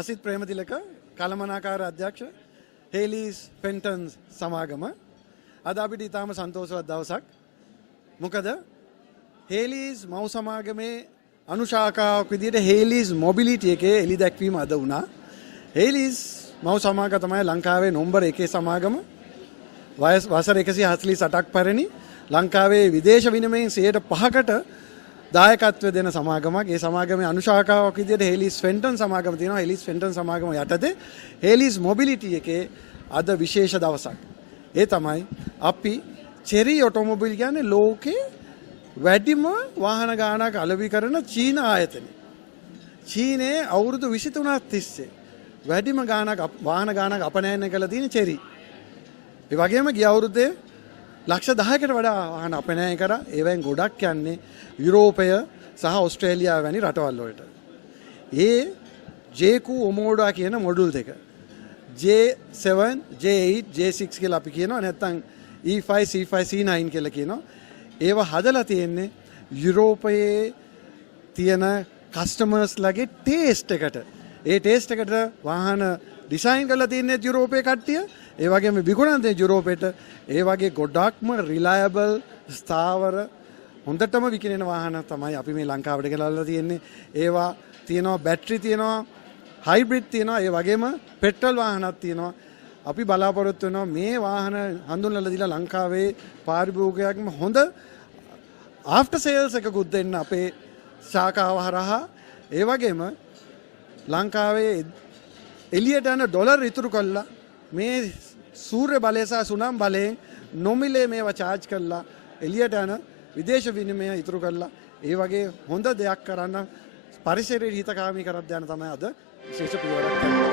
හසිත් ප්‍රේමතිලක කළමනාකාර අධ්‍යක්ෂ හේලිස් ෆෙන්ටන්ස් සමාගම අද අපිට ඉතාම සන්තෝෂවත් දවසක්. මොකද හේලිස් මව් සමාගමේ අනුශාඛාවක් විදිහට හේලිස් මොබිලිටි එකේ එළි දැක්වීම අද වුණා. හේලිස් මව් සමාගම තමයි ලංකාවේ නම්බර් 1 සමාගම. වසර 148ක් පැරණි ලංකාවේ විදේශ විනිමයෙන් 5%කට දායකත්වය දෙන සමාගමක්. ඒ සමාගමේ අනුශාඛාවක් විදිහට හේලිස් ෆෙන්ටන් සමාගම තියෙනවා. හේලිස් ෆෙන්ටන් සමාගම යටතේ හේලිස් මොබිලිටි එකේ අද විශේෂ දවසක්. ඒ තමයි අපි චෙරි ඔටෝමොබයිල් කියන්නේ ලෝකේ වැඩිම වාහන ගානක් අලෙවි කරන චීන ආයතනය. චීනයේ අවුරුදු 23ක් තිස්සේ වැඩිම වාහන ගානක් අපනයනය කළ තියෙන චෙරි. ඒ වගේම ගිය අවුරුද්දේ ලක්ෂ 10කට වඩා වාහන අපනයනය කරා. ඒවෙන් ගොඩක් යන්නේ යුරෝපය සහ ඕස්ට්‍රේලියාව වැනි රටවල් වලට. ඒ ජේකු ඔමෝඩා කියන මොඩුල් දෙක J7, J8, J6 කියලා අපි කියනවා. නැත්නම් E5, C5, C9 කියලා කියනවා. ඒවා හදලා තියෙන්නේ යුරෝපයේ තියෙන කස්ටමර්ස් ලගේ ටේස්ට් එකට. ඒ ටේස්ට් එකට වාහන ඩිසයින් කරලා තියෙන්නේ යුරෝපයේ කට්ටිය. ඒ වගේම විකුණන්නේ යුරෝපෙට. ඒ වගේ ගොඩක්ම රිලයබල් ස්ථාවර හොඳටම විකිනෙන වාහන තමයි අපි මේ ලංකාවට ගෙනල්ලා තියෙන්නේ. ඒවා තියෙනවා බැටරි තියෙනවා, හයිබ්‍රිඩ් තියෙනවා, ඒ වගේම පෙට්‍රල් වාහනක් තියෙනවා. අපි බලාපොරොත්තු වෙනවා මේ වාහන හඳුන්වලා දීලා ලංකාවේ පාරිභෝගිකයන්ම හොඳ ආෆ්ටර් සේල්ස් එකකුත් දෙන්න අපේ ශාඛාව හරහා. ඒ වගේම ලංකාවේ එළියට යන ඩොලර් ඉතුරු කළා මේ සූර්ය බලය සහ සුනම් බලයෙන් නොමිලේ මේවා charge කරලා එළියට යන විදේශ විනිමය ඉතුරු කළා. ඒ වගේ හොඳ දෙයක් කරන්න පරිසරයේ හිතකාමී කරද්ද යන තමයි අද විශේෂ පියවරක්.